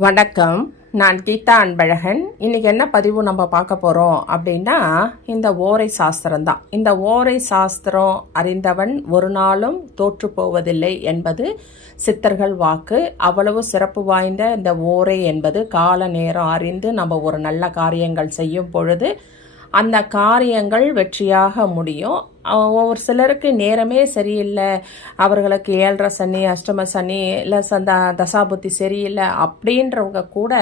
வணக்கம். நான் கீதா அன்பழகன். இன்றைக்கி என்ன பதிவு நம்ம பார்க்க போகிறோம் அப்படின்னா இந்த ஓரை சாஸ்திரம் தான். இந்த ஓரை சாஸ்திரம் அறிந்தவன் ஒரு நாளும் தோற்று போவதில்லை என்பது சித்தர்கள் வாக்கு. அவ்வளவு சிறப்பு வாய்ந்த இந்த ஓரை என்பது கால நேரம் அறிந்து நம்ம ஒரு நல்ல காரியங்கள் செய்யும் பொழுது அந்த காரியங்கள் வெற்றியாக முடியும். ஒவ்வொரு சிலருக்கு நேரமே சரியில்லை. அவர்களுக்கு ஏழரை சனி அஷ்டம சனி இல்லை சந்த தசாபுத்தி சரியில்லை அப்படின்றவங்க கூட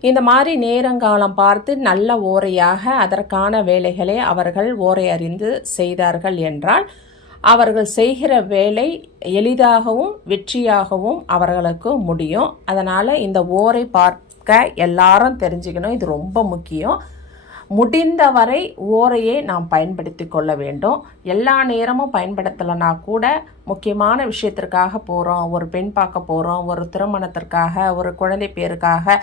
இந்த மாதிரி நேரங்காலம் பார்த்து நல்ல ஓரையாக அதற்கான வேலைகளை அவர்கள் ஓரை அறிந்து செய்தார்கள் என்றால் அவர்கள் செய்கிற வேலை எளிதாகவும் வெற்றியாகவும் அவர்களுக்கு முடியும். அதனால் இந்த ஓரை பார்க்க எல்லாரும் தெரிஞ்சுக்கணும். இது ரொம்ப முக்கியம். முடிந்தவரை ஓரையே நாம் பயன்படுத்தி கொள்ள வேண்டும். எல்லா நேரமும் பயன்படுத்தலைனா கூட முக்கியமான விஷயத்திற்காக போகிறோம் ஒரு பெண் பார்க்க போகிறோம் ஒரு திருமணத்திற்காக ஒரு குழந்தை பேருக்காக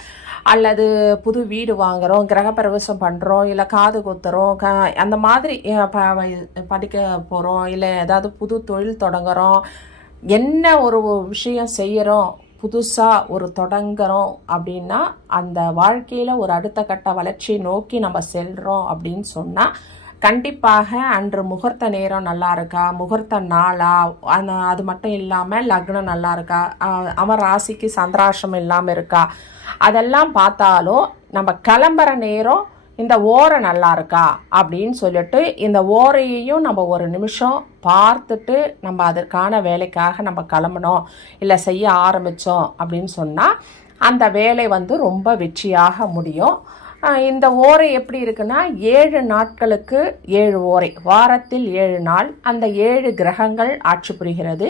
அல்லது புது வீடு வாங்குகிறோம் கிரகப்பிரவேசம் பண்ணுறோம் இல்லை காது குத்துறோம் க அந்த மாதிரி ப- படிக்க போகிறோம் இல்லை ஏதாவது புது தொழில் தொடங்குறோம். என்ன ஒரு விஷயம் செய்கிறோம் புதுசாக ஒரு தொடங்குறோம் அப்படின்னா அந்த வாழ்க்கையில் ஒரு அடுத்த கட்ட வளர்ச்சியை நோக்கி நம்ம செல்கிறோம் அப்படின்னு சொன்னால் கண்டிப்பாக அன்று முகூர்த்த நேரம் நல்லா இருக்கா முகூர்த்த நாளா அந்த அது மட்டும் இல்லாமல் லக்னம் நல்லா இருக்கா அவன் ராசிக்கு சந்திராசம் இல்லாமல் இருக்கா அதெல்லாம் பார்த்தாலும் நம்ம கிளம்புற நேரம் இந்த ஓரை நல்லா இருக்கா அப்படின்னு சொல்லிட்டு இந்த ஓரையையும் நம்ம ஒரு நிமிஷம் பார்த்துட்டு நம்ம அதற்கான வேலைக்காக நம்ம கிளம்பணும். இல்லை செய்ய ஆரம்பித்தோம் அப்படின்னு சொன்னால் அந்த வேலை வந்து ரொம்ப வெற்றியாக முடியும். இந்த ஓரை எப்படி இருக்குன்னா ஏழு நாட்களுக்கு ஏழு ஓரை. வாரத்தில் ஏழு நாள் அந்த ஏழு கிரகங்கள் ஆட்சி புரிகிறது.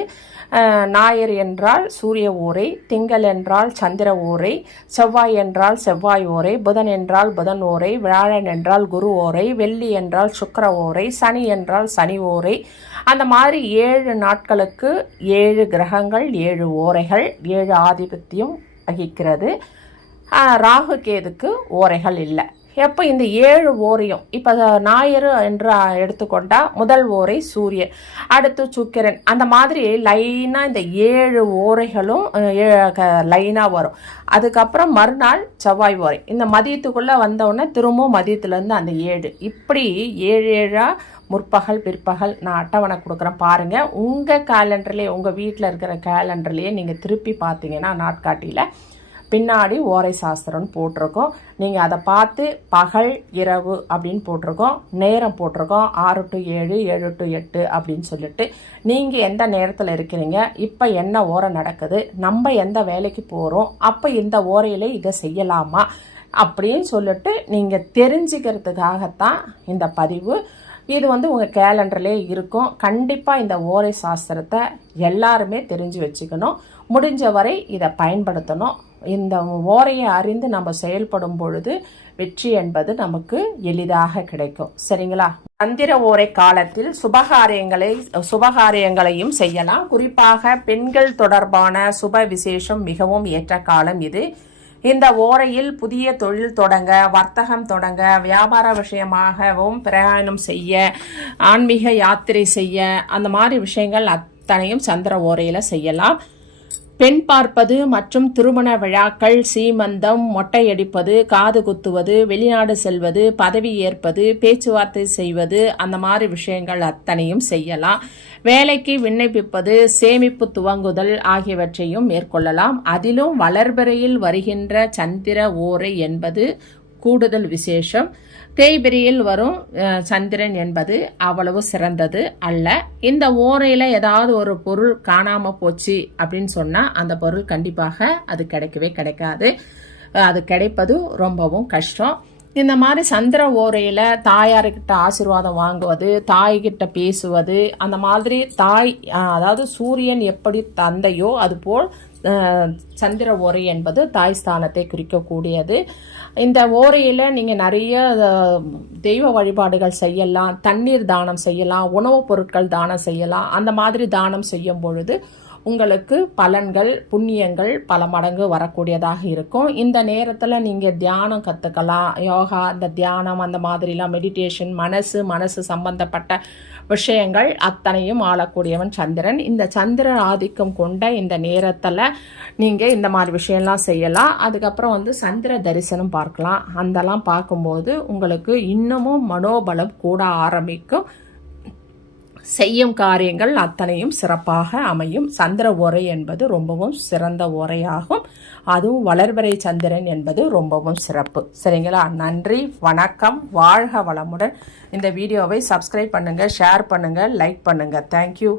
ஞாயிறு என்றால் சூரிய ஓரை திங்கள் என்றால் சந்திர ஓரை செவ்வாய் என்றால் செவ்வாய் ஓரை புதன் என்றால் புதன் ஓரை வியாழன் என்றால் குரு ஓரை வெள்ளி என்றால் சுக்கர ஓரை சனி என்றால் சனி ஓரை. அந்த மாதிரி ஏழு நாட்களுக்கு ஏழு கிரகங்கள் ஏழு ஓரைகள் ஏழு ஆதிபத்தியம் வகிக்கிறது. ஆஹ் ராகு கேதுக்கு ஓரைகள் இல்லை. எப்போ இந்த ஏழு ஓரையும் இப்போ ஞாயிறு என்று எடுத்துக்கொண்டால் முதல் ஓரை சூரியன் அடுத்து சுக்கிரன் அந்த மாதிரி லைனாக இந்த ஏழு ஓரைகளும் லைனாக வரும். அதுக்கப்புறம் மறுநாள் செவ்வாய் ஓரை. இந்த மதியத்துக்குள்ளே வந்தவுடனே திரும்பவும் மதியத்துலேருந்து அந்த ஏழு. இப்படி ஏழு ஏழாக முற்பகல் பிற்பகல் நான் அட்டவணை கொடுக்குறேன். பாருங்கள் உங்கள் கேலண்டர்லேயே உங்கள் வீட்டில் இருக்கிற கேலண்டர்லேயே நீங்கள் திருப்பி பார்த்தீங்கன்னா நாட்காட்டியில் பின்னாடி ஓரை சாஸ்திரம்னு போட்டிருக்கோம். நீங்கள் அதை பார்த்து பகல் இரவு அப்படின்னு போட்டிருக்கோம். நேரம் போட்டிருக்கோம். ஆறு டு ஏழு ஏழு டு எட்டு அப்படின்னு சொல்லிட்டு. நீங்கள் எந்த நேரத்தில் இருக்கிறீங்க? இப்போ என்ன ஓரை நடக்குது? நம்ம எந்த வேலைக்கு போகிறோம் அப்போ இந்த ஓரையில் இதை செய்யலாமா? அப்படின்னு சொல்லிட்டு நீங்கள் தெரிஞ்சுக்கிறதுக்காகத்தான் இந்த பதிவு. இது வந்து உங்கள் கேலண்டர்லேயே இருக்கும். கண்டிப்பாக இந்த ஓரை சாஸ்திரத்தை எல்லாருமே தெரிஞ்சு வச்சுக்கணும். முடிஞ்ச வரை இதை பயன்படுத்தணும். இந்த ஓரையை அறிந்து நம்ம செயல்படும் பொழுது வெற்றி என்பது நமக்கு எளிதாக கிடைக்கும். சரிங்களா? சந்திர ஓரை காலத்தில் சுபகாரியங்களை சுபகாரியங்களையும் செய்யலாம். குறிப்பாக பெண்கள் தொடர்பான சுப விசேஷம் மிகவும் ஏற்ற காலம் இது. இந்த ஓரையில் புதிய தொழில் தொடங்க வர்த்தகம் தொடங்க வியாபார விஷயமாகவும் பிரயாணம் செய்ய ஆன்மீக யாத்திரை செய்ய அந்த மாதிரி விஷயங்கள் அத்தனையும் சந்திர ஓரையில் செய்யலாம். பெண் பார்ப்பது மற்றும் திருமண விழாக்கள் சீமந்தம் மொட்டையடிப்பது காது குத்துவது வெளிநாடு செல்வது பதவி ஏற்பது பேச்சுவார்த்தை செய்வது அந்த மாதிரி விஷயங்கள் அத்தனையும் செய்யலாம். வேலைக்கு விண்ணப்பிப்பது சேமிப்பு துவங்குதல் ஆகியவற்றையும் மேற்கொள்ளலாம். அதிலும் வளர்பிறையில் வருகின்ற சந்திர ஓரை என்பது கூடுதல் விசேஷம். தேய்பிரியில் வரும் சந்திரன் என்பது அவ்வளவு சிறந்தது அல்ல. இந்த ஓரையில் ஏதாவது ஒரு பொருள் காணாம போச்சு அப்படின்னு சொன்னால் அந்த பொருள் கண்டிப்பாக அது கிடைக்கவே கிடைக்காது. அது கிடைப்பது ரொம்பவும் கஷ்டம். இந்த மாதிரி சந்திர ஓரையில் தாயார்கிட்ட ஆசீர்வாதம் வாங்குவது தாய்கிட்ட பேசுவது அந்த மாதிரி தாய் அதாவது சூரியன் எப்படி தந்தையோ அதுபோல் சந்திர ஓரை என்பது தாய் ஸ்தானத்தை குறிக்கக்கூடியது. இந்த ஓரையில் நீங்கள் நிறைய தெய்வ வழிபாடுகள் செய்யலாம் தண்ணீர் தானம் செய்யலாம் உணவுப் பொருட்கள் தானம் செய்யலாம் அந்த மாதிரி தானம் செய்யும் பொழுது உங்களுக்கு பலன்கள் புண்ணியங்கள் பல மடங்கு வரக்கூடியதாக இருக்கும். இந்த நேரத்தில் நீங்கள் தியானம் கற்றுக்கலாம் யோகா இந்த தியானம் அந்த மாதிரிலாம் மெடிடேஷன் மனசு மனசு சம்பந்தப்பட்ட விஷயங்கள் அத்தனையும் ஆளக்கூடியவன் சந்திரன். இந்த சந்திரன் ஆதிக்கம் கொண்ட இந்த நேரத்தில் நீங்கள் இந்த மாதிரி விஷயம்லாம் செய்யலாம். அதுக்கப்புறம் வந்து சந்திர தரிசனம் பார்க்கலாம். அதெல்லாம் பார்க்கும்போது உங்களுக்கு இன்னமும் மனோபலம் கூட ஆரம்பிக்கும். செய்யும் காரியங்கள் அத்தனையும் சிறப்பாக அமையும். சந்திர உரை என்பது ரொம்பவும் சிறந்த உரையாகும் அதுவும் வளர்வரை சந்திரன் என்பது ரொம்பவும் சிறப்பு. சரிங்களா? நன்றி வணக்கம் வாழ்க வளமுடன். இந்த வீடியோவை சப்ஸ்கிரைப் பண்ணுங்கள் ஷேர் பண்ணுங்கள் லைக் பண்ணுங்கள் தேங்க்யூ